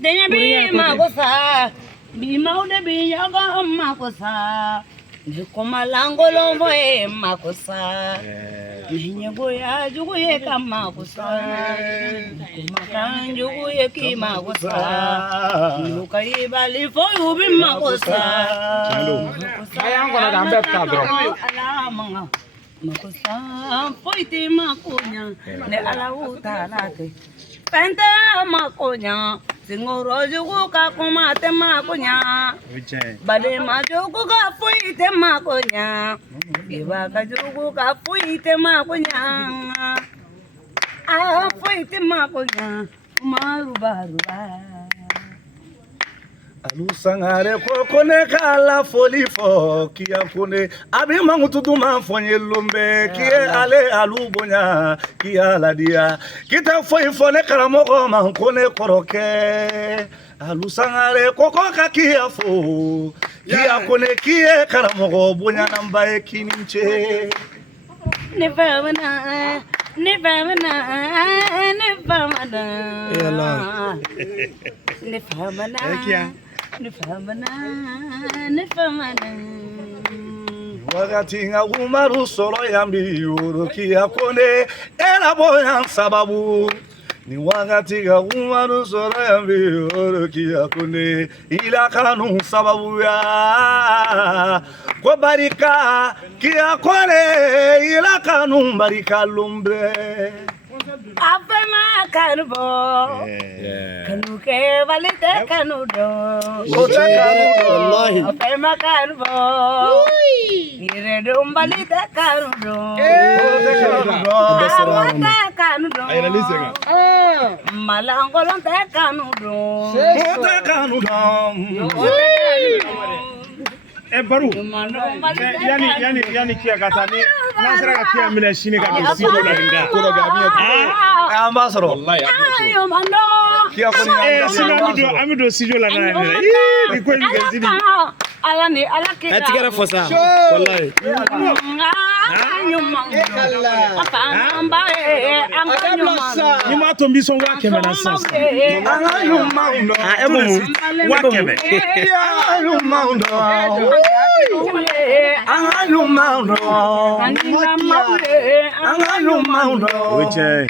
Denya bi makosa, bi maude bi yoga makosa. Nikumalangolo moe makosa. Ninyego ya jugu ye kamakosa. Nikumakan jugu ye ki makosa. Nukai bali fo ubi makosa. Ayang kono dambe kadro. Alamanga. Makosa poite makonya ne alauta late. Penta makonya singoro jugu ka kumate makonya. Bale ma jugu ka poite makonya. Iba ka jugu ka poite makonya. Ah poite makonya maruba ruba. Alusangare kone kala foli fo kia kone abi mangututu manfonye lumbe kie ale alubonya kia ladia kita foi fone karamoko man kone koroke alusangare koko kakia fo kia kone kie karamoko bonya nambaye kininche Never mana Never wakati nga umaru solo yambi uruki yakone ela boya sababu ni wakati nga umaru solo yambi uruki yakone ila kanu sababu ya kwa barika kia kone ila kanu barika lumbre Afema kanubo, kanuke valite kanudo. wallahi Afema kanubo, iredum valite kanudo. Awata kanudo, malangolon te kanudo. Ota kanudo Baru. Yani kia katani. Nasra ka kia mina shini ka do sido la dinga. Koro ga mi. ambassador Wallahi. Ayo mando. kia koni Sina amido sido la na. Ni ko ni gazini. Ala ni ala kira. Atikara fosa. Wallahi. Ni ma to mbi songo akeme na sasa. Wakeme. Oje.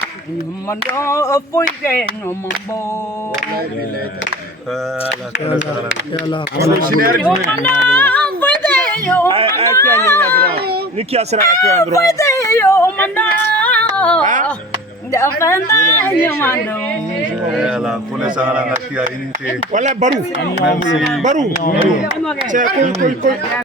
Ni kia sera ka andro. Wala baru. Baru.